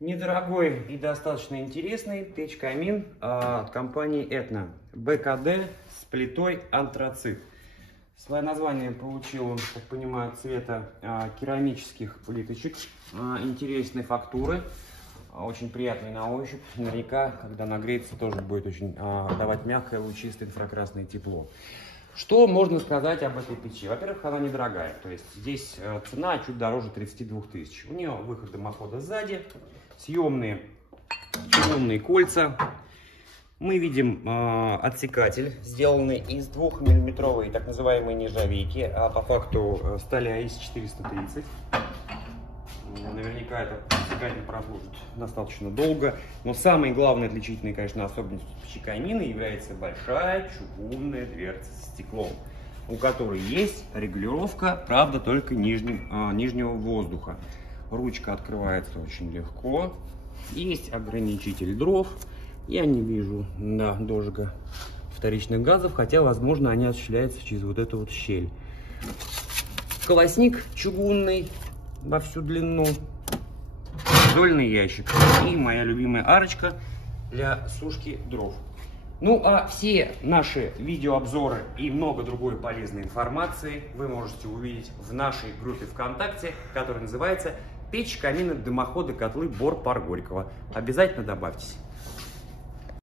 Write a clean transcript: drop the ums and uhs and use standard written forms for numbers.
Недорогой и достаточно интересный печь-камин от компании Этна. БКД с плитой антрацит. Свое название получил, как понимаю, цвета керамических плиточек интересной фактуры. Очень приятный на ощупь. Наверняка, когда нагреется, тоже будет очень давать мягкое, лучистое инфракрасное тепло. Что можно сказать об этой печи? Во-первых, она недорогая. То есть здесь цена чуть дороже 32 тысяч. У нее выход дымохода сзади. Съемные чугунные кольца. Мы видим отсекатель, сделанный из 2-миллиметровой так называемой нержавейки, а по факту стали АИС-430. Наверняка этот отсекатель прослужит достаточно долго. Но самой главной отличительной, конечно, особенностью печи-камина является большая чугунная дверца с стеклом, у которой есть регулировка, правда, только нижнего воздуха. Ручка открывается очень легко. Есть ограничитель дров. Я не вижу дожига вторичных газов, хотя, возможно, они осуществляются через вот эту вот щель. Колосник чугунный во всю длину. Зольный ящик. И моя любимая арочка для сушки дров. Ну а все наши видеообзоры и много другой полезной информации вы можете увидеть в нашей группе ВКонтакте, которая называется «Печь, камины, дымоходы, котлы, бор, пар Горького». Обязательно добавьтесь.